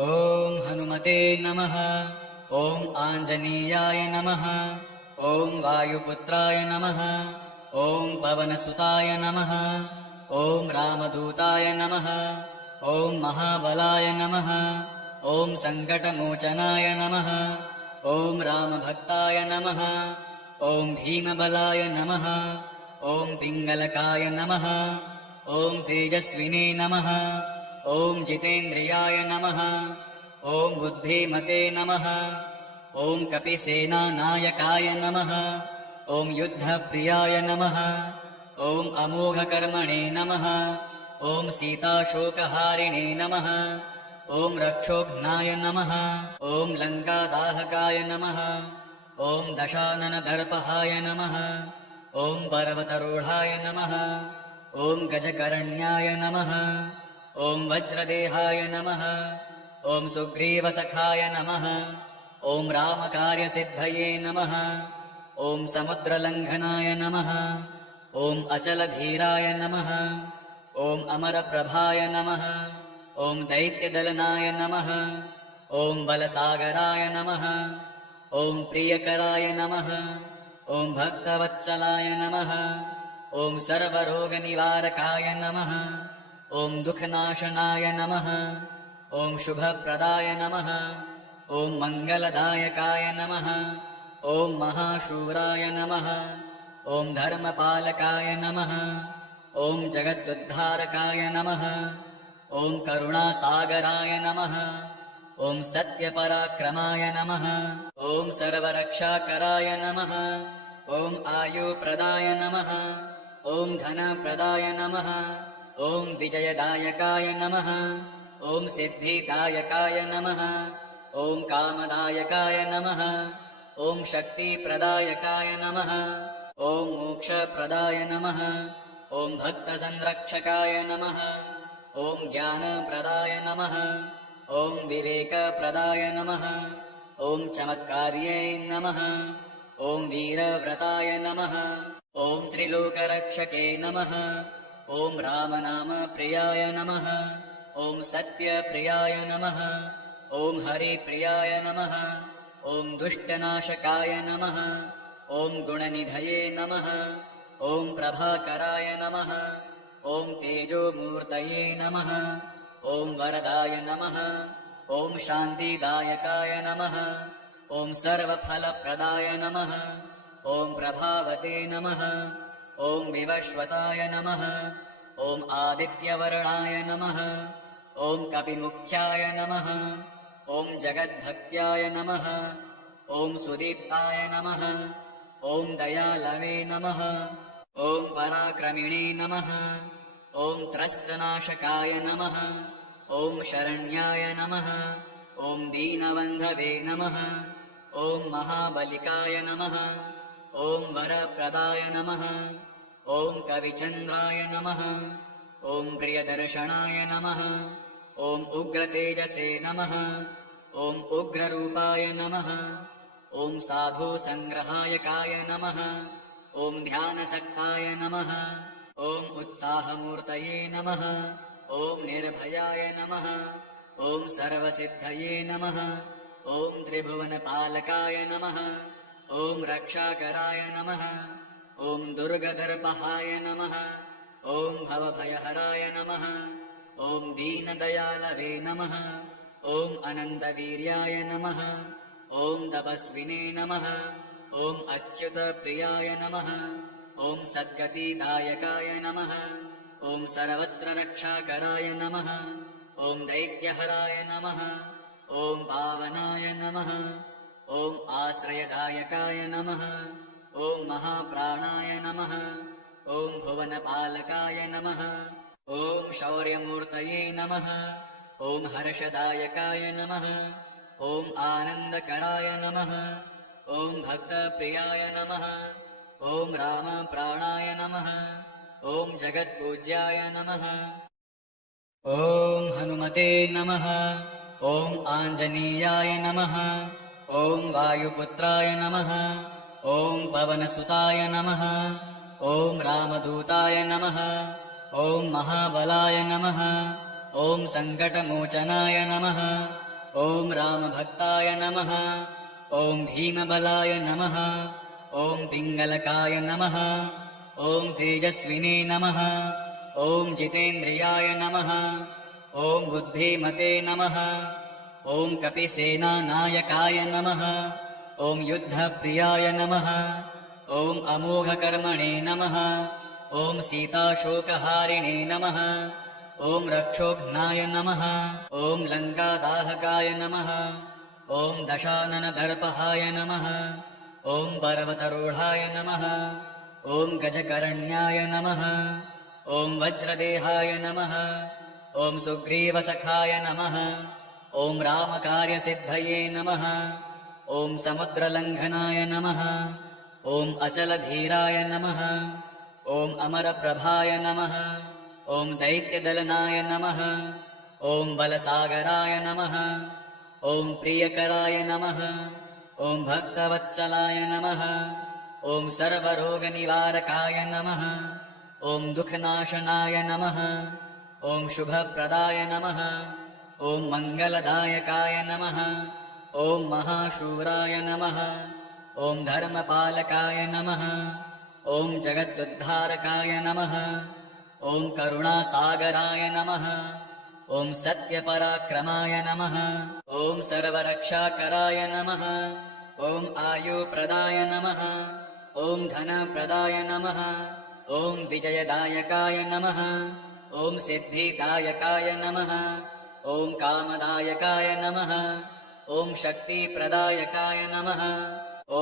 ॐ हनुमते नमः। ॐ आञ्जनेयाय नमः। ॐ वायुपुत्राय नमः। ॐ पवनसुताय नमः। ॐ रामदूताय नमः। ॐ महाबलाय नमः। ॐ सङ्कटमोचनाय नमः। ॐ रामभक्ताय नमः। ॐ भीमबलाय नमः। ॐ पिङ्गलकाय नमः। ॐ तेजस्विने नमः। ॐ जितेन्द्रियाय नमः। ॐ बुद्धिमते नमः। ॐ कपिसेनानायकाय नमः। ॐ युद्धप्रियाय नमः। ॐ अमोघकर्मणे नमः। ॐ सीताशोकहारिणे नमः। ॐ रक्षोघ्नाय नमः। ॐ लङ्कादाहकाय नमः। ॐ दशाननदर्पहाय नमः। ॐ पर्वतरूढाय नमः। ॐ गजकरण्याय नमः। ॐ वज्रदेहाय नमः। ॐ सुग्रीवसखाय नमः। ॐ रामकार्यसिद्धये नमः। ॐ समुद्रलङ्घनाय नमः। ॐ अचलधीराय नमः। ॐ अमरप्रभाय नमः। ॐ दैत्यदलनाय नमः। ॐ बलसागराय नमः। ॐ प्रियकराय नमः। ॐ भक्तवत्सलाय नमः। ॐ सर्वरोगनिवारकाय नमः। ॐ दुःखनाशनाय नमः। ॐ शुभप्रदाय नमः। ॐ मङ्गलदायकाय नमः। ॐ महाशूराय नमः। ॐ धर्मपालकाय नमः। ॐ जगदुद्धारकाय नमः। ॐ करुणासागराय नमः। ॐ सत्यपराक्रमाय नमः। ॐ सर्वरक्षाकराय नमः। ॐ आयुप्रदाय नमः। ॐ धनप्रदाय नमः। ॐ विजयदायकाय नमः। ॐ सिद्धिदायकाय नमः। ॐ कामदायकाय नमः। ॐ शक्तिप्रदायकाय नमः। ॐ मोक्षप्रदाय नमः। ॐ भक्तसंरक्षकाय नमः। ॐ ज्ञानप्रदाय नमः। ॐ विवेकप्रदाय नमः। ॐ चमत्कार्यै नमः। ॐ वीरव्रताय नमः। ॐ त्रिलोकरक्षके नमः। ॐ रामनामप्रियाय नमः। ॐ सत्यप्रियाय नमः। ॐ हरिप्रियाय नमः। ॐ दुष्टनाशकाय नमः। ॐ गुणनिधये नमः। ॐ प्रभाकराय नमः। ॐ तेजोमूर्तये नमः। ॐ वरदाय नमः। ॐ शान्तिदायकाय नमः। ॐ सर्वफलप्रदाय नमः। ॐ प्रभावते नमः। ॐ विवस्वताय नमः। ॐ आदित्यवर्णाय नमः। ॐ कपिमुख्याय नमः। ॐ जगद्भक्त्याय नमः। ॐ सुदीप्ताय नमः। ॐ दयालवे नमः। ॐ पराक्रमिणे नमः। ॐ त्रस्तनाशकाय नमः। ॐ शरण्याय नमः। ॐ दीनबन्धवे नमः। ॐ महाबलिकाय नमः। ॐ वरप्रदाय नमः। ॐ कविचन्द्राय नमः। ॐ प्रियदर्शनाय नमः। ॐ उग्रतेजसे नमः। ॐ उग्ररूपाय नमः। ॐ साधुसङ्ग्रहायकाय नमः। ॐ ध्यानसक्ताय नमः। ॐ उत्साहमूर्तये नमः। ॐ निर्भयाय नमः। ॐ सर्वसिद्धये नमः। ॐ त्रिभुवनपालकाय नमः। ॐ रक्षाकराय नमः। ॐ दुर्गदर्पहाय नमः। ॐ भवभयहराय नमः। ॐ दीनदयालवे नमः। ॐ अनन्तवीर्याय नमः। ॐ तपस्विने नमः। ॐ अच्युतप्रियाय नमः। ॐ सद्गतिदायकाय नमः। ॐ सर्वत्र रक्षाकराय नमः। ॐ दैत्यहराय नमः। ॐ पावनाय नमः। ॐ आश्रयदायकाय नमः। ॐ महाप्राणाय नमः। ॐ भुवनपालकाय नमः। ॐ शौर्यमूर्तये नमः। ॐ हर्षदायकाय नमः। ॐ आनन्दकराय नमः। ॐ भक्तप्रियाय नमः। ॐ रामप्राणाय नमः। ॐ जगत्पूज्याय नमः। ॐ हनुमते नमः। ॐ आञ्जनेयाय नमः। ॐ वायुपुत्राय नमः। ॐ पवनसुताय नमः। ॐ रामदूताय नमः। ॐ महाबलाय नमः। ॐ सङ्कटमोचनाय नमः ॐ रामभक्ताय नमः ॐ भीमबलाय नमः ॐ पिङ्गलकाय नमः ॐ तेजस्विने नमः ॐ जितेन्द्रियाय नमः ॐ बुद्धिमते नमः ॐ कपिसेनानायकाय नमः ॐ युद्धप्रियाय नमः ॐ अमोघकर्मणे नमः ॐ सीताशोकहारिणे नमः ॐ रक्षोघ्नाय नमः ॐ लङ्कादाहकाय नमः ॐ दशाननदर्पहाय नमः ॐ पर्वतरूढाय नमः ॐ गजकरण्याय नमः ॐ वज्रदेहाय नमः ॐ सुग्रीवसखाय नमः ॐ रामकार्यसिद्धये नमः ॐ समुद्रलङ्घनाय नमः ॐ अचलधीराय नमः ॐ अमरप्रभाय नमः ॐ दैत्यदलनाय नमः ॐ बलसागराय नमः ॐ प्रियकराय नमः ॐ भक्तवत्सलाय नमः ॐ सर्वरोगनिवारकाय नमः ॐ दुःखनाशनाय नमः ॐ शुभप्रदाय नमः ॐ मङ्गलदायकाय नमः ॐ महाशूराय नमः ॐ धर्मपालकाय नमः ॐ जगदुद्धारकाय नमः ॐ करुणासागराय नमः ॐ सत्यपराक्रमाय नमः ॐ सर्वरक्षाकराय नमः ॐ आयुप्रदाय नमः ॐ धनप्रदाय नमः ॐ विजयदायकाय नमः ॐ सिद्धिदायकाय नमः ॐ कामदायकाय नमः ॐ शक्तिप्रदायकाय नमः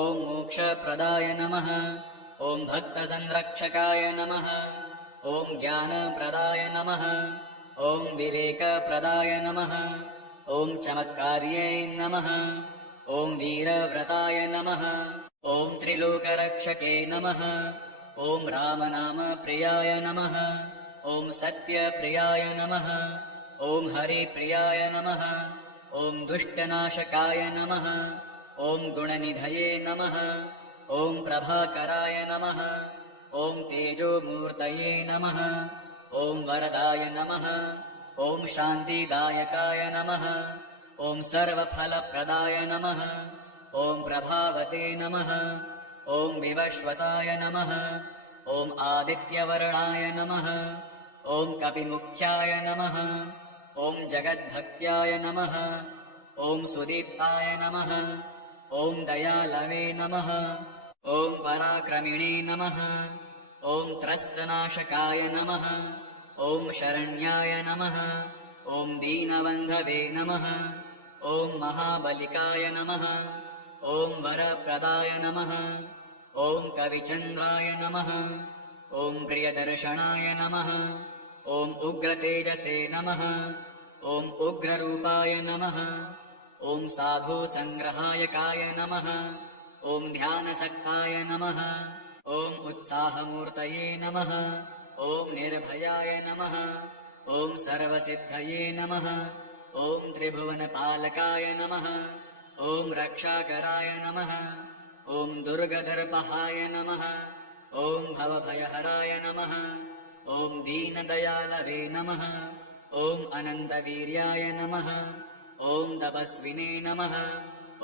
ॐ मोक्षप्रदाय नमः ॐ भक्तसंरक्षकाय नमः ॐ ज्ञानप्रदाय नमः ॐ विवेकप्रदाय नमः ॐ चमत्कार्यै नमः ॐ वीरव्रताय नमः ॐ त्रिलोकरक्षके नमः ॐ रामनामप्रियाय नमः ॐ सत्यप्रियाय नमः ॐ हरिप्रियाय नमः ॐ दुष्टनाशकाय नमः ॐ गुणनिधये नमः ॐ प्रभाकराय नमः ॐ तेजोमूर्तये नमः ॐ वरदाय नमः ॐ शान्तिदायकाय नमः ॐ सर्वफलप्रदाय नमः ॐ प्रभावते नमः ॐ विवश्वताय नमः ॐ आदित्यवर्णाय नमः ॐ कपिमुख्याय नमः ॐ जगद्भक्त्याय नमः ॐ सुदीप्ताय नमः ॐ दयालवे नमः ॐ पराक्रमिणे नमः ॐ त्रस्तनाशकाय नमः ॐ शरण्याय नमः ॐ दीनबन्धवे नमः ॐ महाबलिकाय नमः ॐ वरप्रदाय नमः ॐ कविचन्द्राय नमः ॐ प्रियदर्शनाय नमः ॐ उग्रतेजसे नमः ॐ उग्ररूपाय नमः ॐ साधुसङ्ग्रहायकाय नमः ॐ ध्यानसक्ताय नमः ॐ उत्साहमूर्तये नमः ॐ निर्भयाय नमः ॐ सर्वसिद्धये नमः ॐ त्रिभुवनपालकाय नमः ॐ रक्षाकराय नमः ॐ दुर्गदर्पहाय नमः ॐ भवभयहराय नमः ॐ दीनदयालवे नमः ॐ अनन्तवीर्याय नमः ॐ तपस्विने नमः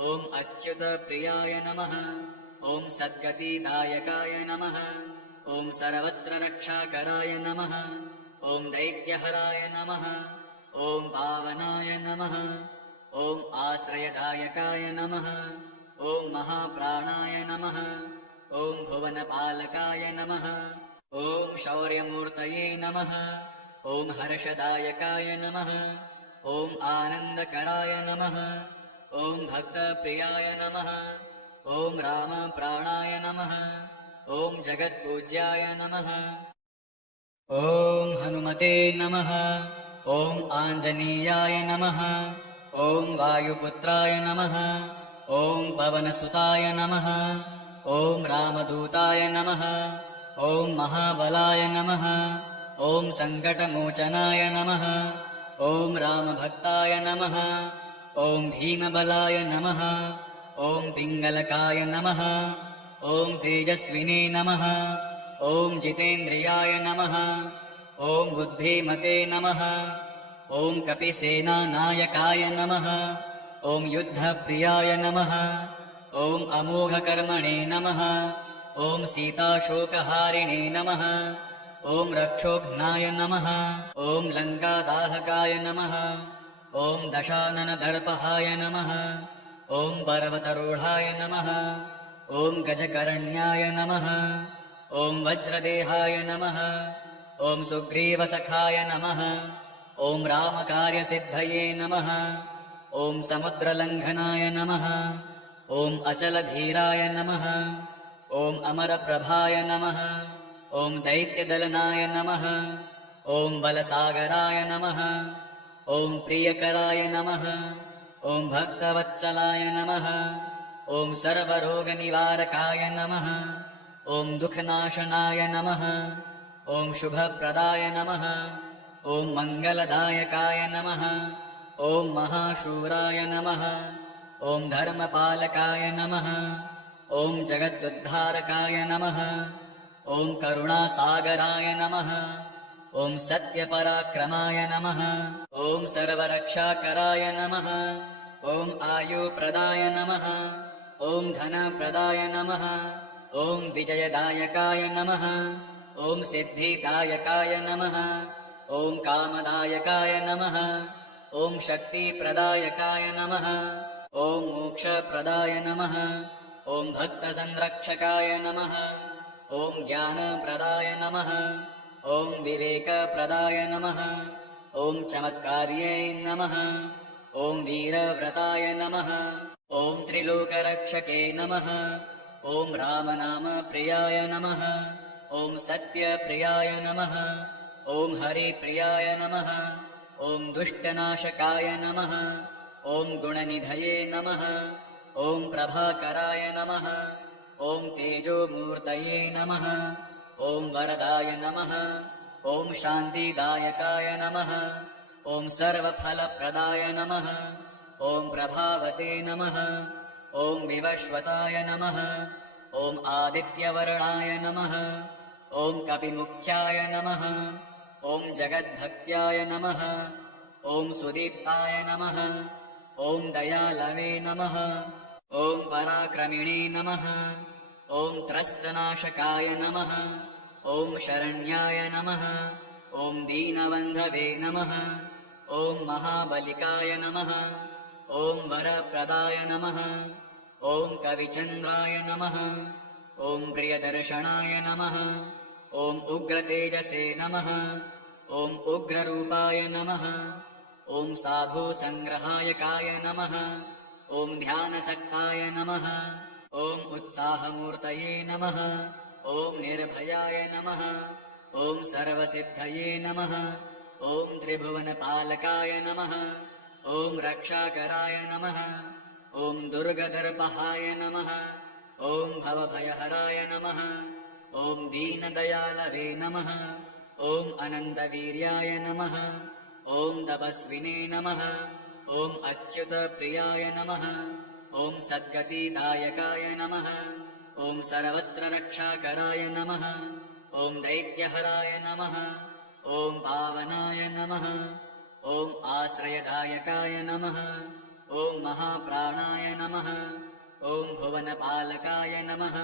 ॐ अच्युतप्रियाय नमः ॐ सद्गतिदायकाय नमः ॐ सर्वत्र रक्षाकराय नमः ॐ दैत्यहराय नमः ॐ पावनाय नमः ॐ आश्रयदायकाय नमः ॐ महाप्राणाय नमः ॐ भुवनपालकाय नमः ॐ शौर्यमूर्तये नमः ॐ हर्षदायकाय नमः ॐ आनन्दकराय नमः ॐ भक्तप्रियाय नमः ॐ रामप्राणाय नमः ॐ जगत्पूज्याय नमः ॐ हनुमते नमः ॐ आञ्जनेयाय नमः ॐ वायुपुत्राय नमः ॐ पवनसुताय नमः ॐ रामदूताय नमः ॐ महाबलाय नमः ॐ सङ्कटमोचनाय नमः ॐ रामभक्ताय नमः ॐ भीमबलाय नमः ॐ पिङ्गलकाय नमः ॐ तेजस्विने नमः ॐ जितेन्द्रियाय नमः ॐ बुद्धिमते नमः ॐ कपिसेनानायकाय नमः ॐ युद्धप्रियाय नमः ॐ अमोघकर्मणे नमः ॐ सीताशोकहारिणे नमः ॐ रक्षोघ्नाय नमः ॐ लङ्कादाहकाय नमः ॐ दशाननदर्पहाय नमः ॐ पर्वतरूढाय नमः ॐ गजकरण्याय नमः ॐ वज्रदेहाय नमः ॐ सुग्रीवसखाय नमः ॐ रामकार्यसिद्धये नमः ॐ समुद्रलङ्घनाय नमः ॐ अचलधीराय नमः ॐ अमरप्रभाय नमः ॐ दैत्यदलनाय नमः ॐ बलसागराय नमः ॐ प्रियकराय नमः ॐ भक्तवत्सलाय नमः ॐ सर्वरोगनिवारकाय नमः ॐ दुःखनाशनाय नमः ॐ शुभप्रदाय नमः ॐ मङ्गलदायकाय नमः ॐ महाशूराय नमः ॐ धर्मपालकाय नमः ॐ जगदुद्धारकाय नमः ॐ करुणासागराय नमः ॐ सत्यपराक्रमाय नमः ॐ सर्वरक्षाकराय नमः ॐ आयुप्रदाय नमः ॐ धनप्रदाय नमः ॐ विजयदायकाय नमः ॐ सिद्धिदायकाय नमः ॐ कामदायकाय नमः ॐ शक्तिप्रदायकाय नमः ॐ मोक्षप्रदाय नमः ॐ भक्तसंरक्षकाय नमः ॐ ज्ञानप्रदाय नमः ॐ विवेकप्रदाय नमः ॐ चमत्कार्यै नमः ॐ वीरव्रताय नमः ॐ त्रिलोकरक्षके नमः ॐ रामनामप्रियाय नमः ॐ सत्यप्रियाय नमः ॐ हरिप्रियाय नमः ॐ दुष्टनाशकाय नमः ॐ गुणनिधये नमः ॐ प्रभाकराय नमः ॐ तेजोमूर्तये नमः ॐ वरदाय नमः ॐ शान्तिदायकाय नमः ॐ सर्वफलप्रदाय नमः ॐ प्रभावते नमः ॐ विवश्वताय नमः ॐ आदित्यवर्णाय नमः ॐ कपिमुख्याय नमः ॐ जगद्भक्त्याय नमः ॐ सुदीप्ताय नमः ॐ दयालवे नमः ॐ पराक्रमिणे नमः ॐ त्रस्तनाशकाय नमः ॐ शरण्याय नमः ॐ दीनबन्धवे नमः ॐ महाबलिकाय नमः ॐ वरप्रदाय नमः ॐ कविचन्द्राय नमः ॐ प्रियदर्शनाय नमः ॐ उग्रतेजसे नमः ॐ उग्ररूपाय नमः ॐ साधुसङ्ग्रहायकाय नमः ॐ ध्यानसक्ताय नमः ॐ उत्साहमूर्तये नमः ॐ निर्भयाय नमः ॐ सर्वसिद्धये नमः ॐ त्रिभुवनपालकाय नमः ॐ रक्षाकराय नमः ॐ दुर्गदर्पहाय नमः ॐ भवभयहराय नमः ॐ दीनदयालवे नमः ॐ अनन्तवीर्याय नमः ॐ तपस्विने नमः ॐ अच्युतप्रियाय नमः ॐ सद्गतिदायकाय नमः ॐ सर्वत्र रक्षाकराय नमः ॐ दैत्यहराय नमः ॐ पावनाय नमः ॐ आश्रयदायकाय नमः ॐ महाप्राणाय नमः ॐ भुवनपालकाय नमः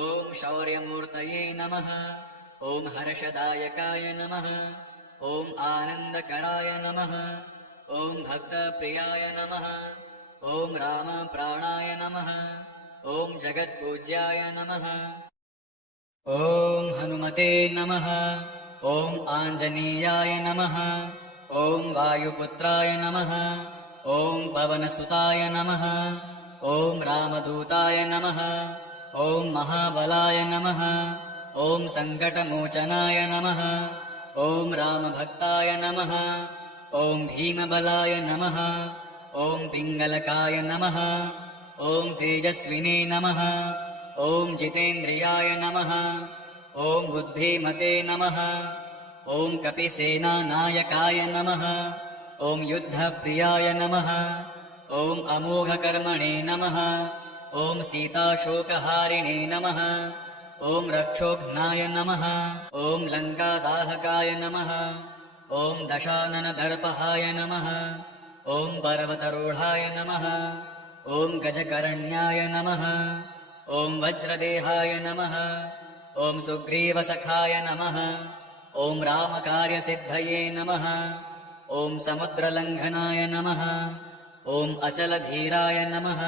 ॐ शौर्यमूर्तये नमः ॐ हर्षदायकाय नमः ॐ आनन्दकराय नमः ॐ भक्तप्रियाय नमः ॐ रामप्राणाय नमः ॐ जगत्पूज्याय नमः ॐ हनुमते नमः ॐ आञ्जनेयाय नमः ॐ वायुपुत्राय नमः ॐ पवनसुताय नमः ॐ रामदूताय नमः ॐ महाबलाय नमः ॐ सङ्कटमोचनाय नमः ॐ रामभक्ताय नमः ॐ भीमबलाय नमः ॐ पिङ्गलकाय नमः ॐ तेजस्विने नमः ॐ जितेन्द्रियाय नमः ॐ बुद्धिमते नमः ॐ कपिसेनानायकाय नमः ॐ युद्धप्रियाय नमः ॐ अमोघकर्मणे नमः ॐ सीताशोकहारिणे नमः ॐ रक्षोघ्नाय नमः ॐ लङ्कादाहकाय नमः ॐ दशाननदर्पहाय नमः। ॐ पर्वतरूढाय नमः। ॐ गजकर्ण्याय नमः। ॐ वज्रदेहाय नमः। ॐ सुग्रीवसखाय नमः। ॐ रामकार्यसिद्धये नमः। ॐ समुद्रलङ्घनाय नमः। ॐ अचलधीराय नमः।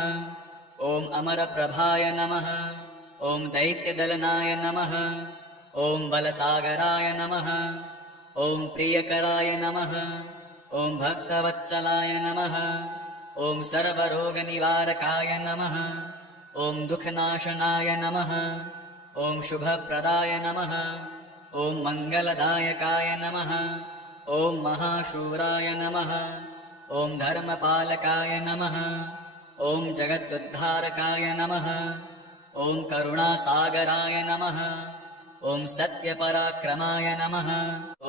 ॐ अमरप्रभाय नमः। ॐ दैत्यदलनाय नमः। ॐ बलसागराय नमः। ॐ प्रियकराय नमः। ॐ भक्तवत्सलाय नमः। ॐ सर्वरोगनिवारकाय नमः। ॐ दुःखनाशनाय नमः। ॐ शुभप्रदाय नमः। ॐ मङ्गलदायकाय नमः। ॐ महाशूराय नमः। ॐ धर्मपालकाय नमः। ॐ जगदुद्धारकाय नमः। ॐ करुणासागराय नमः। ॐ सत्यपराक्रमाय नमः।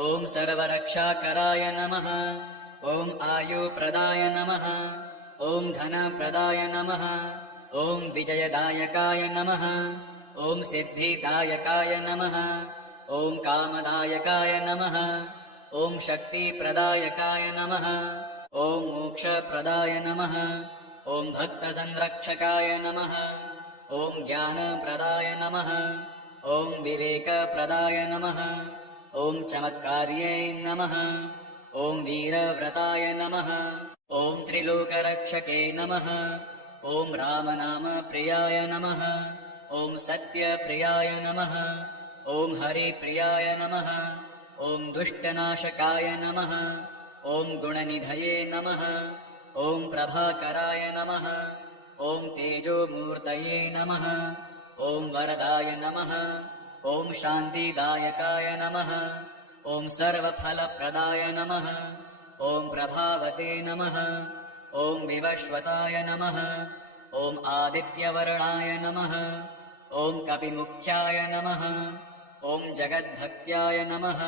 ॐ सर्वरक्षाकराय नमः। ॐ आयुप्रदाय नमः। ॐ धनप्रदाय नमः। ॐ विजयदायकाय नमः। ॐ सिद्धिदायकाय नमः। ॐ कामदायकाय नमः। ॐ शक्तिप्रदायकाय नमः। ॐ मोक्षप्रदाय नमः। ॐ भक्तसंरक्षकाय नमः। ॐ ज्ञानप्रदाय नमः। ॐ विवेकप्रदाय नमः। ॐ चमत्कार्यै नमः। ॐ वीरव्रताय नमः। ॐ त्रिलोकरक्षके नमः। ॐ रामनामप्रियाय नमः। ॐ सत्यप्रियाय नमः। ॐ हरिप्रियाय नमः। ॐ दुष्टनाशकाय नमः। ॐ गुणनिधये नमः। ॐ प्रभाकराय नमः। ॐ तेजोमूर्तये नमः। ॐ वरदाय नमः। ॐ शान्तिदायकाय नमः। ॐ सर्वफलप्रदाय नमः। ॐ प्रभावते नमः। ॐ विवश्वताय नमः। ॐ आदित्यवर्णाय नमः। ॐ कपिमुख्याय नमः। ॐ जगद्भक्त्याय नमः।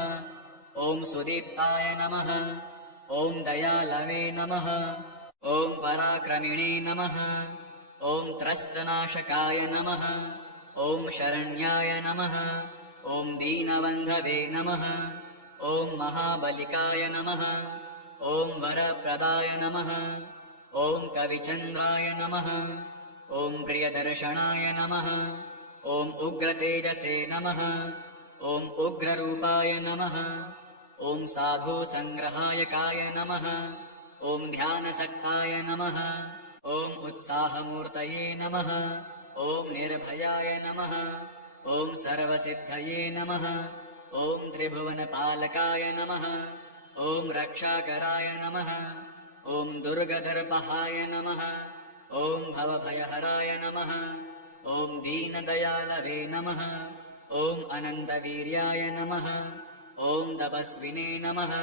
ॐ सुदीप्ताय नमः। ॐ दयालवे नमः। ॐ पराक्रमिणे नमः। ॐ त्रस्तनाशकाय नमः। ॐ शरण्याय नमः। ॐ दीनबन्धवे नमः। ॐ महाबलिकाय नमः। ॐ वरप्रदाय नमः। ॐ कविचन्द्राय नमः। ॐ प्रियदर्शनाय नमः। ॐ उग्रतेजसे नमः। ॐ उग्ररूपाय नमः। ॐ साधुसङ्ग्रहायकाय नमः। ॐ ध्यानसक्ताय नमः। ॐ उत्साहमूर्तये नमः। ॐ निर्भयाय नमः। ॐ सर्वसिद्धये नमः। ॐ त्रिभुवनपालकाय नमः। ॐ रक्षाकराय नमः। ॐ दुर्गदर्पहाय नमः। ॐ भवभयहराय नमः। ॐ दीनदयालवे नमः। ॐ अनन्तवीर्याय नमः। ॐ तपस्विने नमः।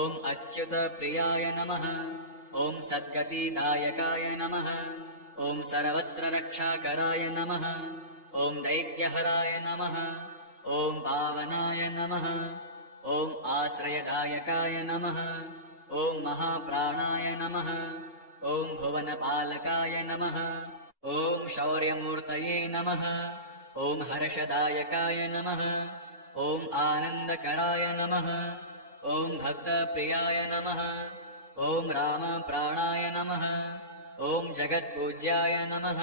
ॐ अच्युतप्रियाय नमः। ॐ सद्गतिदायकाय नमः। ॐ सर्वत्र रक्षाकराय नमः। ॐ दैत्यहराय नमः। ॐ पावनाय नमः। ॐ आश्रयदायकाय नमः। ॐ महाप्राणाय नमः। ॐ भुवनपालकाय नमः। ॐ शौर्यमूर्तये नमः। ॐ हर्षदायकाय नमः। ॐ आनन्दकराय नमः। ॐ भक्तप्रियाय नमः। ॐ रामप्राणाय नमः। ॐ जगत्पूज्याय नमः।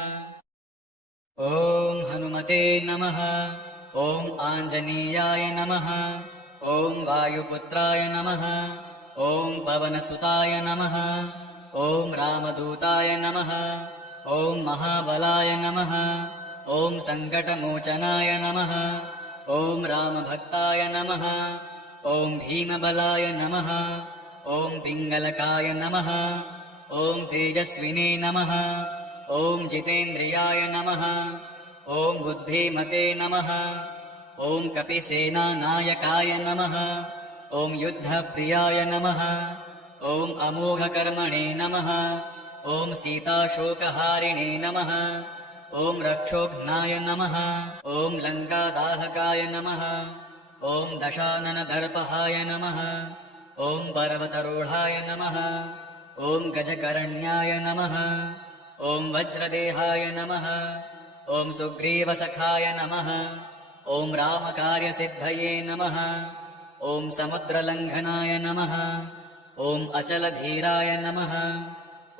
ॐ हनुमते नमः। ॐ आञ्जनेयाय नमः। ॐ वायुपुत्राय नमः। ॐ पवनसुताय नमः। ॐ रामदूताय नमः। ॐ महाबलाय नमः। ॐ सङ्कटमोचनाय नमः। ॐ रामभक्ताय नमः। ॐ भीमबलाय नमः। ॐ पिङ्गलकाय नमः। ॐ तेजस्विने नमः। ॐ जितेन्द्रियाय नमः। ॐ बुद्धिमते नमः। ॐ कपिसेनानायकाय नमः। ॐ युद्धप्रियाय नमः। ॐ अमोघकर्मणे नमः। ॐ सीताशोकहारिणे नमः। ॐ रक्षोघ्नाय नमः। ॐ लङ्कादाहकाय नमः। ॐ दशाननदर्पहाय नमः। ॐ पर्वतरूढाय नमः। ॐ गजकर्ण्याय नमः। ॐ वज्रदेहाय नमः। ॐ सुग्रीवसखाय नमः। ॐ रामकार्यसिद्धये नमः। ॐ समुद्रलङ्घनाय नमः। ॐ अचलधीराय नमः।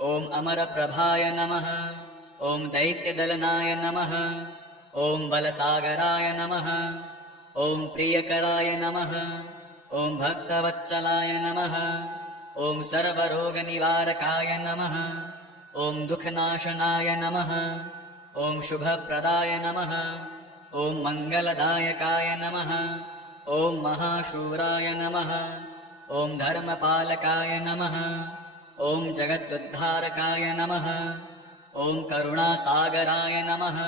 ॐ अमरप्रभाय नमः। ॐ दैत्यदलनाय नमः। ॐ बलसागराय नमः। ॐ प्रियकराय नमः। ॐ भक्तवत्सलाय नमः। ॐ सर्वरोगनिवारकाय नमः। ॐ दुःखनाशनाय नमः। ॐ शुभप्रदाय नमः। ॐ मङ्गलदायकाय नमः। ॐ महाशूराय नमः। ॐ धर्मपालकाय नमः। ॐ जगदुद्धारकाय नमः। ॐ करुणासागराय नमः।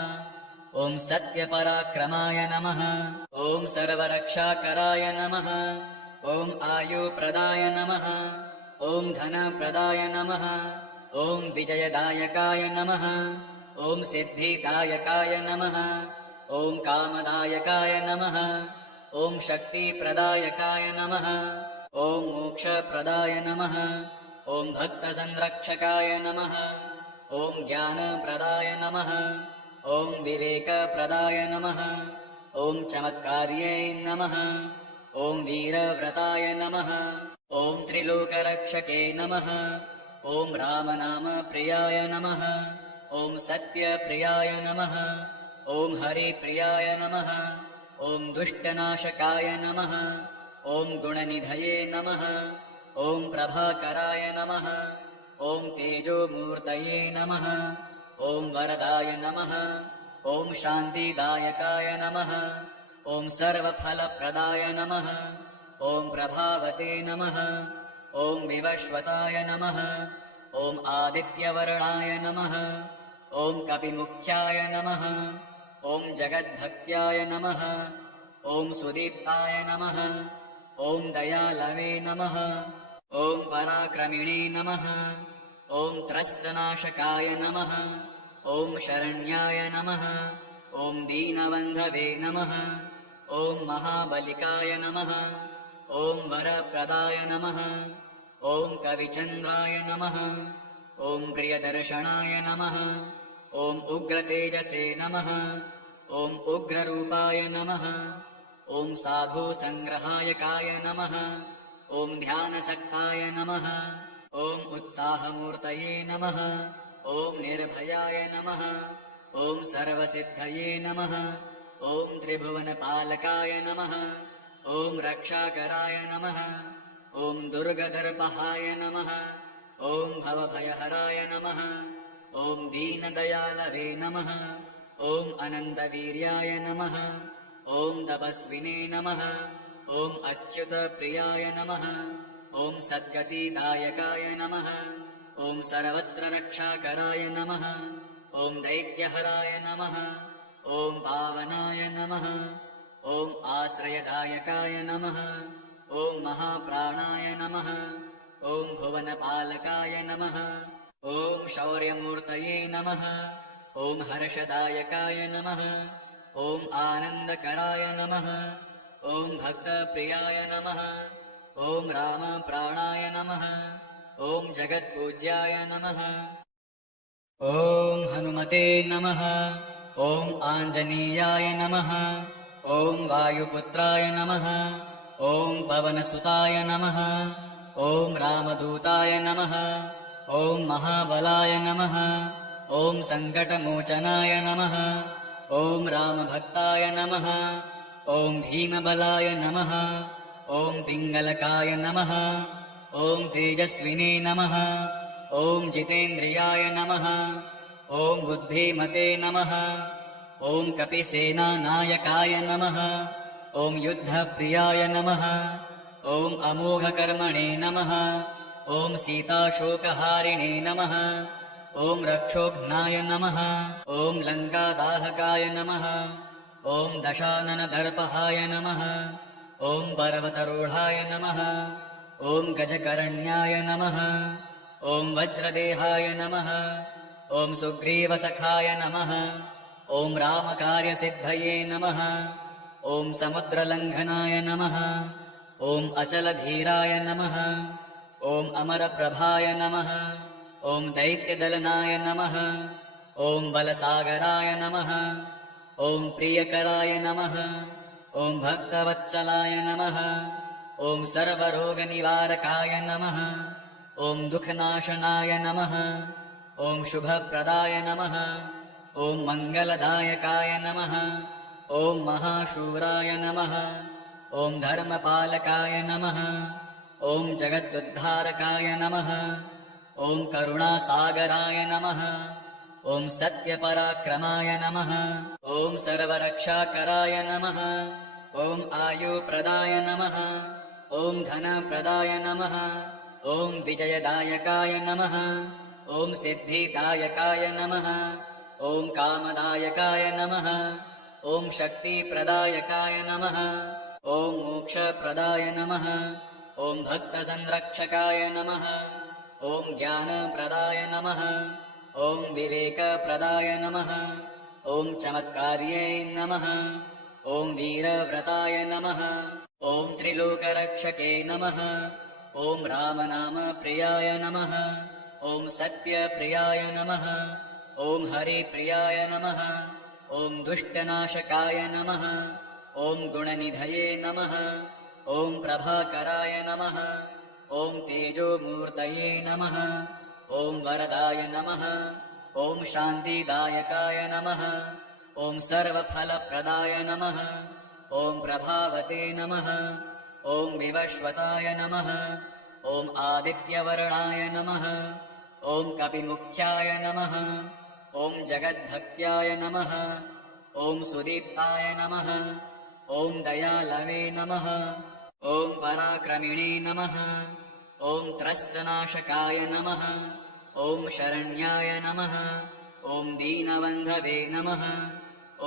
ॐ सत्यपराक्रमाय नमः। ॐ सर्वरक्षाकराय नमः। ॐ आयुप्रदाय नमः। ॐ धनप्रदाय नमः। ॐ विजयदायकाय नमः। ॐ सिद्धिदायकाय नमः। ॐ कामदायकाय नमः। ॐ शक्तिप्रदायकाय नमः। ॐ मोक्षप्रदाय नमः। ॐ भक्तसंरक्षकाय नमः। ॐ ज्ञानप्रदाय नमः। ॐ विवेकप्रदाय नमः। ॐ चमत्कार्यै नमः। ॐ वीरव्रताय नमः। ॐ त्रिलोकरक्षके नमः। ॐ रामनामप्रियाय नमः। ॐ सत्यप्रियाय नमः। ॐ हरिप्रियाय नमः। ॐ दुष्टनाशकाय नमः। ॐ गुणनिधये नमः। ॐ प्रभाकराय नमः। ॐ तेजोमूर्तये नमः। ॐ वरदाय नमः। ॐ शान्तिदायकाय नमः। ॐ सर्वफलप्रदाय नमः। ॐ प्रभावते नमः। ॐ विवश्वताय नमः। ॐ आदित्यवर्णाय नमः। ॐ कपिमुख्याय नमः। ॐ जगद्भक्त्याय नमः। ॐ सुदीप्ताय नमः। ॐ दयालवे नमः। ॐ पराक्रमिणे नमः। ॐ त्रस्तनाशकाय नमः। ॐ शरण्याय नमः। ॐ दीनबन्धवे नमः। ॐ महाबलिकाय नमः। ॐ वरप्रदाय नमः। ॐ कविचन्द्राय नमः। ॐ प्रियदर्शनाय नमः। ॐ उग्रतेजसे नमः। ॐ उग्ररूपाय नमः। ॐ साधुसङ्ग्रहायकाय नमः। ॐ ध्यानसक्ताय नमः। ॐ उत्साहमूर्तये नमः। ॐ निर्भयाय नमः। ॐ सर्वसिद्धये नमः। ॐ त्रिभुवनपालकाय नमः। ॐ रक्षाकराय नमः। ॐ दुर्गदर्पहाय नमः। ॐ भवभयहराय नमः। ॐ दीनदयालवे नमः। ॐ अनन्तवीर्याय नमः। ॐ तपस्विने नमः। ॐ अच्युतप्रियाय नमः। ॐ सद्गतिदायकाय नमः। ॐ सर्वत्र रक्षाकराय नमः। ॐ दैत्यहराय नमः। ॐ पावनाय नमः। ॐ आश्रयदायकाय नमः। ॐ महाप्राणाय नमः। ॐ भुवनपालकाय नमः। ॐ शौर्यमूर्तये नमः। ॐ हर्षदायकाय नमः। ॐ आनन्दकराय नमः। ॐ भक्तप्रियाय नमः। ॐ रामप्राणाय नमः। ॐ जगत्पूज्याय नमः। ॐ हनुमते नमः। ॐ आञ्जनेयाय नमः। ॐ वायुपुत्राय नमः। ॐ पवनसुताय नमः। ॐ रामदूताय नमः। ॐ महाबलाय नमः। ॐ सङ्कटमोचनाय नमः। ॐ रामभक्ताय नमः। ॐ भीमबलाय नमः। ॐ पिङ्गलकाय नमः। ॐ तेजस्विने नमः। ॐ जितेन्द्रियाय नमः। ॐ बुद्धिमते नमः। ॐ कपिसेनानायकाय नमः। ॐ युद्धप्रियाय नमः। ॐ अमोघकर्मणे नमः। ॐ सीताशोकहारिणे नमः। ॐ रक्षोघ्नाय नमः। ॐ लङ्कादाहकाय नमः। ॐ दशाननदर्पहाय नमः। ॐ पर्वतरूढाय नमः। ॐ गजकरण्याय नमः। ॐ वज्रदेहाय नमः। ॐ सुग्रीवसखाय नमः। ॐ रामकार्यसिद्धये नमः। ॐ समुद्रलङ्घनाय नमः। ॐ अचलधीराय नमः। ॐ अमरप्रभाय नमः। ॐ दैत्यदलनाय नमः। ॐ बलसागराय नमः। ॐ प्रियकराय नमः। ॐ भक्तवत्सलाय नमः। ॐ सर्वरोगनिवारकाय नमः। ॐ दुःखनाशनाय नमः। ॐ शुभप्रदाय नमः। ॐ मङ्गलदायकाय नमः। ॐ महाशूराय नमः। ॐ धर्मपालकाय नमः। ॐ जगदुद्धारकाय नमः। ॐ करुणासागराय नमः। ॐ सत्यपराक्रमाय नमः। ॐ सर्वरक्षाकराय नमः। ॐ आयुप्रदाय नमः। ॐ धनप्रदाय नमः। ॐ विजयदायकाय नमः। ॐ सिद्धिदायकाय नमः। ॐ कामदायकाय नमः। ॐ शक्तिप्रदायकाय नमः। ॐ मोक्षप्रदाय नमः। ॐ भक्तसंरक्षकाय नमः। ॐ ज्ञानप्रदाय नमः। ॐ विवेकप्रदाय नमः। ॐ चमत्कार्यै नमः। ॐ वीरव्रताय नमः। ॐ त्रिलोकरक्षके नमः। ॐ रामनामप्रियाय नमः। ॐ सत्यप्रियाय नमः। ॐ हरिप्रियाय नमः। ॐ दुष्टनाशकाय नमः। ॐ गुणनिधये नमः। ॐ प्रभाकराय नमः। ॐ तेजोमूर्तये नमः। ॐ वरदाय नमः। ॐ शान्तिदायकाय नमः। ॐ सर्वफलप्रदाय नमः। ॐ प्रभावते नमः। ॐ विवश्वताय नमः। ॐ आदित्यवर्णाय नमः। ॐ कपिमुख्याय नमः। ॐ जगद्भक्त्याय नमः। ॐ सुदीप्ताय नमः। ॐ दयालवे नमः। ॐ पराक्रमिणे नमः। ॐ त्रस्तनाशकाय नमः। ॐ शरण्याय नमः। ॐ दीनबन्धवे नमः।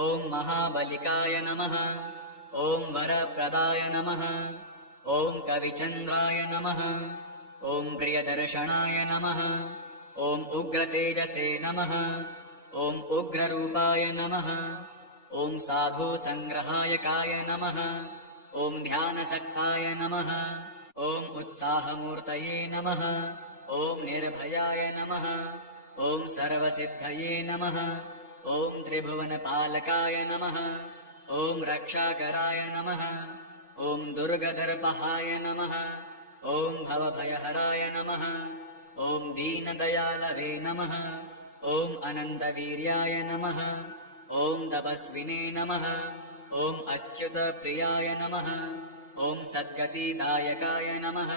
ॐ महाबलिकाय नमः। ॐ वरप्रदाय नमः। ॐ कविचन्द्राय नमः। ॐ प्रियदर्शनाय नमः। ॐ उग्रतेजसे नमः। ॐ उग्ररूपाय नमः। ॐ साधुसङ्ग्रहायकाय नमः। ॐ ध्यानसक्ताय नमः। ॐ उत्साहमूर्तये नमः। ॐ निर्भयाय नमः। ॐ सर्वसिद्धये नमः। ॐ त्रिभुवनपालकाय नमः। ॐ रक्षाकराय नमः। ॐ दुर्गदर्पहाय नमः। ॐ भवभयहराय नमः। ॐ दीनदयालवे नमः। ॐ अनन्तवीर्याय नमः। ॐ तपस्विने नमः। ॐ अच्युतप्रियाय नमः। ॐ सद्गतिदायकाय नमः।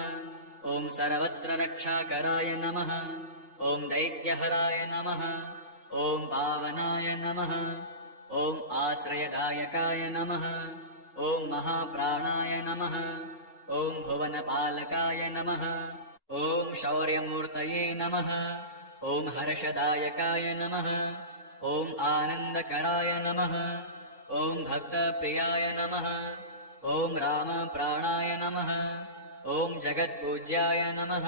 ॐ सर्वत्र रक्षाकराय नमः। ॐ दैत्यहराय नमः। ॐ पावनाय नमः। ॐ आश्रयदायकाय नमः। ॐ महाप्राणाय नमः। ॐ भुवनपालकाय नमः। ॐ शौर्यमूर्तये नमः। ॐ हर्षदायकाय नमः। ॐ आनन्दकराय नमः। ॐ भक्तप्रियाय नमः। ॐ रामप्राणाय नमः। ॐ जगत्पूज्याय नमः।